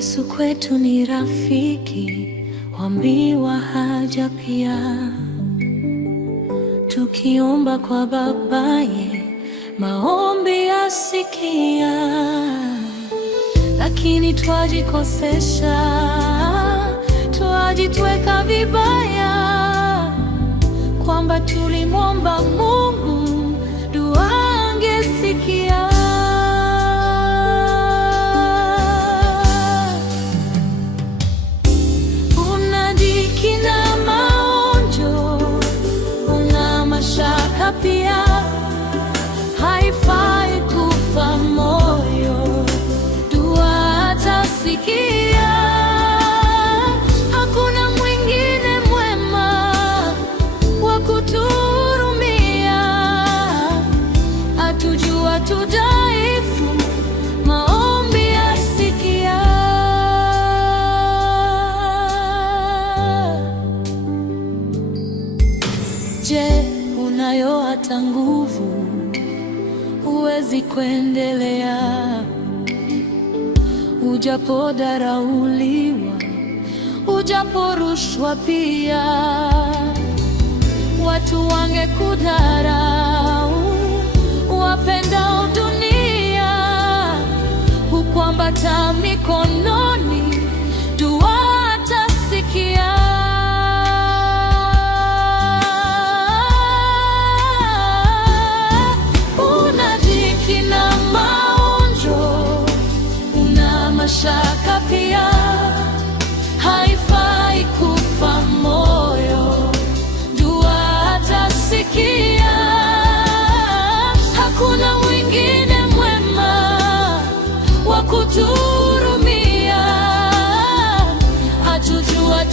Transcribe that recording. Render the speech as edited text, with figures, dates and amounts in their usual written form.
Yesu kwetu ni rafiki, waambiwa haja pia. Tukiomba kwa Babaye, maombi yasikia. Lakini twajikosesha, twajitweka vibaya, kwamba tulimwomba Mungu dua angesikia. Pia haifai kufa moyo, dua atasikia. Hakuna mwingine mwema wa kutuhurumia, atujua tudhaifu, maombi yasikia. Je, unayo hata nguvu, huwezi kuendelea, ujapodharauliwa, ujaporushwa pia. Watu wangekudharau, wapendao dunia, hukuambata mikononi, dua atasikia. Shaka pia haifai kufa moyo, dua atasikia. Hakuna mwingine mwema wa kutuhurumia, atujua